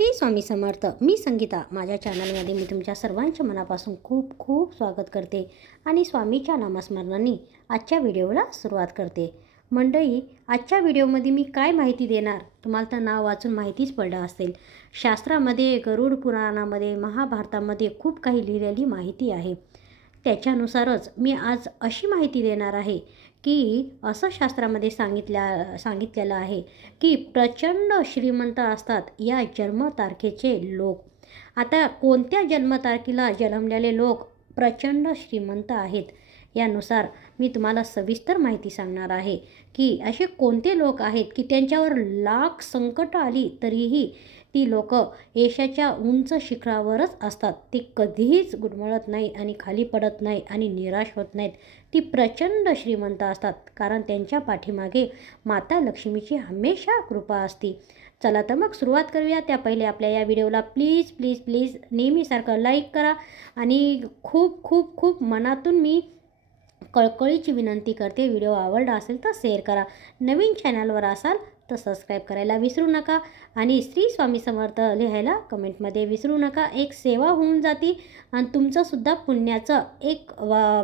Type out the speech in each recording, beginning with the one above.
श्री स्वामी समर्थ. मी संगीता. माझ्या चॅनलमध्ये मी तुमच्या सर्वांच्या मनापासून खूप खूप स्वागत करते आणि स्वामीच्या नामस्मरणाने आजच्या व्हिडिओला सुरुवात करते. मंडळी आजच्या व्हिडिओमध्ये मी काय माहिती देणार? तुम्हाला तर नाव वाचून माहितीच पडलं असेल. शास्त्रामध्ये गरुड पुराणामध्ये महाभारतामध्ये खूप काही लिहिलेली माहिती आहे. त्याच्यानुसारच मी आज अशी माहिती देणार आहे की असं शास्त्रामध्ये सांगितल्या सांगितलेलं आहे की प्रचंड श्रीमंत असतात या जन्मतारखेचे लोक. आता कोणत्या जन्मतारखेला जन्मलेले लोक प्रचंड श्रीमंत आहेत यानुसार मी तुम्हाला सविस्तर माहिती सांगणार आहे की असे कोणते लोक आहेत की त्यांच्यावर लाख संकट आली तरीही ती लोक यशाच्या उंच शिखरावरच असतात. ती कधीच गुदमळत नाही आणि खाली पडत नाही आणि निराश होत नाहीत. ती प्रचंड श्रीमंत असतात. कारण त्यांच्या पाठीमागे माता लक्ष्मीची हमेशा कृपा असते. चला तर मग सुरुवात करूया त्या पहिले आपल्या या व्हिडिओला. प्लीज प्लीज प्लीज नेहमीसारखं लाईक करा आणि खूप खूप खूप मनातून मी कळकळीची विनंती करते. व्हिडिओ आवडला असेल तर शेअर करा. नवीन चॅनलवर असाल तर सबस्क्राईब करायला विसरू नका आणि श्री स्वामी समर्थ लिहायला कमेंटमध्ये विसरू नका. एक सेवा होऊन जाती आणि तुमचंसुद्धा पुण्याचं एक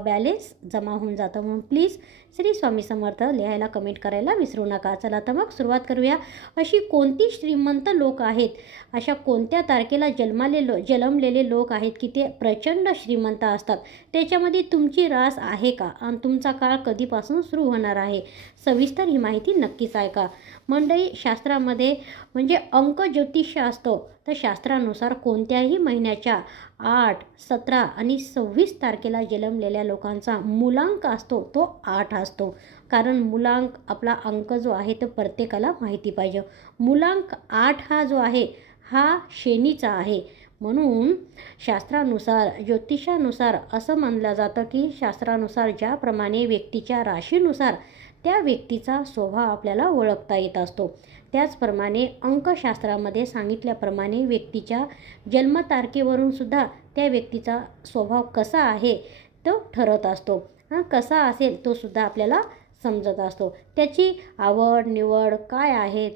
बॅलेन्स जमा होऊन जातं म्हणून प्लीज श्री स्वामी समर्थ लिहायला कमेंट करायला विसरू नका. चला तर मग सुरुवात करूया. अशी कोणती श्रीमंत लोक आहेत? अशा कोणत्या तारखेला जन्माले लो जन्मलेले लोक आहेत की ते प्रचंड श्रीमंत असतात? त्याच्यामध्ये तुमची रास आहे का? आणि तुमचा काळ कधीपासून सुरू होणार आहे? सविस्तर ही माहिती नक्कीच ऐका. मंडळी शास्त्रामध्ये म्हणजे अंक ज्योतिष्य असतो तर शास्त्रानुसार कोणत्याही महिन्याच्या आठ सतरा आणि सव्वीस तारखेला जन्मलेल्या लोकांचा मुलांक असतो तो आठ असतो. कारण मुलांक आपला अंक जो आहे तो प्रत्येकाला माहिती पाहिजे. मुलांक आठ हा जो आहे हा शेनीचा आहे. म्हणून शास्त्रानुसार ज्योतिषानुसार असं मानलं जातं की शास्त्रानुसार ज्याप्रमाणे व्यक्तीच्या राशीनुसार त्या व्यक्तीचा स्वभाव आपल्याला ओळखता येत असतो. त्याचप्रमाणे अंकशास्त्रामध्ये सांगितल्याप्रमाणे व्यक्तीच्या जन्मतारखेवरून सुद्धा त्या व्यक्तीचा स्वभाव कसा आहे तो ठरत असतो. कसा असेल तो सुद्धा आपल्याला समजत असतो. त्याची आवड निवड काय आहे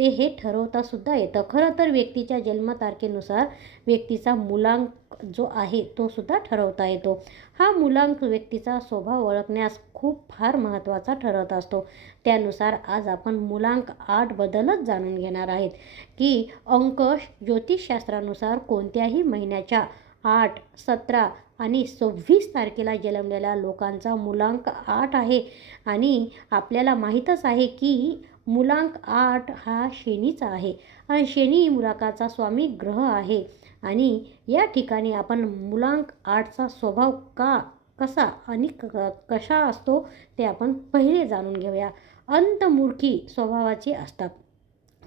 ते हे ठरवता सुद्धा येतं. खरं तर व्यक्तीच्या जन्मतारखेनुसार व्यक्तीचा मुलांक जो आहे तो सुद्धा ठरवता येतो. हा मुलांक व्यक्तीचा स्वभाव ओळखण्यास खूप फार महत्त्वाचा ठरत असतो. त्यानुसार आज आपण मुलांक आठबद्दलच जाणून घेणार आहेत की अंक ज्योतिषशास्त्रानुसार कोणत्याही महिन्याच्या आठ सतरा आणि सव्वीस तारखेला जन्मलेल्या लोकांचा मुलांक आठ आहे. आणि आपल्याला माहीतच आहे की मुलांक आठ हा शेनीचा आहे. आणि शनी मुलाकाचा स्वामी ग्रह आहे. आणि या ठिकाणी आपण मुलांक आठचा स्वभाव का कसा आणि क कशा असतो ते आपण पहिले जाणून घेऊया. अंतमूर्खी स्वभावाचे असतात.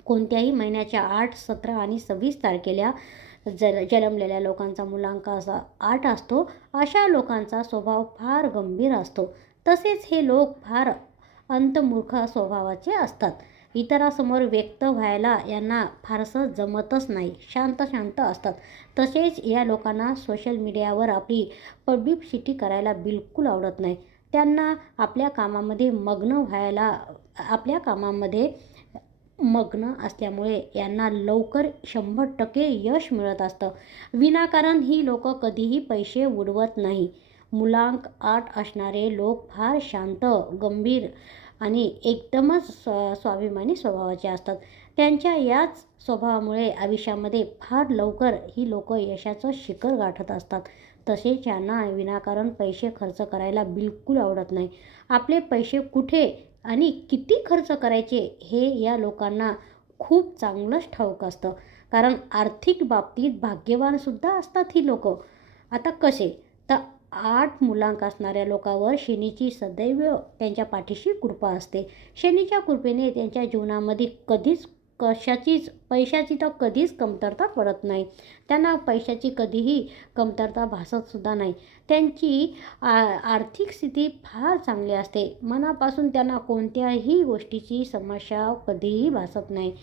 कोणत्याही महिन्याच्या आठ सतरा आणि सव्वीस तारखेला जल जन्मलेल्या लोकांचा मुलांक असा आठ असतो. अशा लोकांचा स्वभाव फार गंभीर असतो. तसेच हे लोक फार अंतमूर्ख स्वभावाचे असतात. इतरासमोर व्यक्त व्हायला यांना फारसं जमतच नाही. शांत शांत असतात. तसेच या लोकांना सोशल मीडियावर आपली पब्लिसिटी करायला बिलकुल आवडत नाही. त्यांना आपल्या कामामध्ये मग्न व्हायला आपल्या कामामध्ये मग्न असल्यामुळे यांना लवकर शंभर टक्के यश मिळत असतं. विनाकारण ही लोक कधीही पैसे उडवत नाही. मुलांक आठ असणारे लोक फार शांत गंभीर आणि एकदमच स्व स्वाभिमानी स्वभावाचे असतात. त्यांच्या याच स्वभावामुळे आयुष्यामध्ये फार लवकर ही लोक यशाचं शिखर गाठत असतात. तसेच यांना विनाकारण पैसे खर्च करायला बिलकुल आवडत नाही. आपले पैसे कुठे आणि किती खर्च करायचे हे या लोकांना खूप चांगलंच ठाऊक असतं. कारण आर्थिक बाबतीत भाग्यवानसुद्धा असतात ही लोक. आता कसे? तर आठ मुलांक असणाऱ्या लोकांवर शनीची सदैव त्यांच्या पाठीशी कृपा असते. शनीच्या कृपेने त्यांच्या जीवनामध्ये कधीच कशाचीच पैशाची तर कधीच कमतरता पडत नाही. त्यांना पैशाची कधीही कमतरता भासतसुद्धा नाही. त्यांची आ आर्थिक स्थिती फार चांगली असते. मनापासून त्यांना कोणत्याही गोष्टीची समस्या कधीही भासत नाही.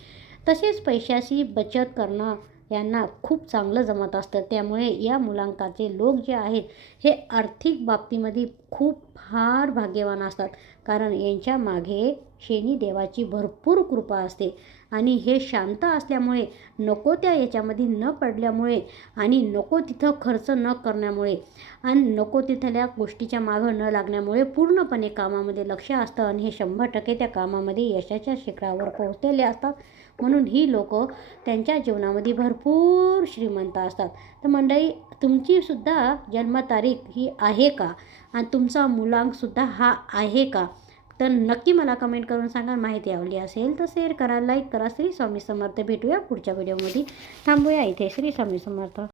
तसेच पैशाची बचत करणं यांना खूप चांगलं जमत असतं. त्यामुळे या मुलांकाचे लोक जे आहेत हे आर्थिक बाबतीमध्ये खूप फार भाग्यवान असतात. कारण यांच्या मागे शेनी देवाची भरपूर कृपा असते. आणि हे शांत असल्यामुळे नको त्या याच्यामध्ये न पडल्यामुळे आणि नको तिथं खर्च न करण्यामुळे आणि नको तिथल्या गोष्टीच्या मागं न लागण्यामुळे पूर्णपणे कामामध्ये लक्ष असतं आणि हे शंभर टक्के त्या कामामध्ये यशाच्या शिखरावर पोहोचलेले असतात. म्हणून ही लोक त्यांच्या जीवनामध्ये भरपूर श्रीमंत असतात. तर मंडळी तुमचीसुद्धा जन्मतारीख ही आहे का? आणि तुमचा मुलांकसुद्धा हा आहे का? तर नक्की मला कमेंट करून सांगा. माहिती आवडली असेल तर शेअर करा लाईक करा. श्री स्वामी समर्थ. भेटूया पुढच्या व्हिडिओमध्ये थांबूया इथे. श्री स्वामी समर्थ.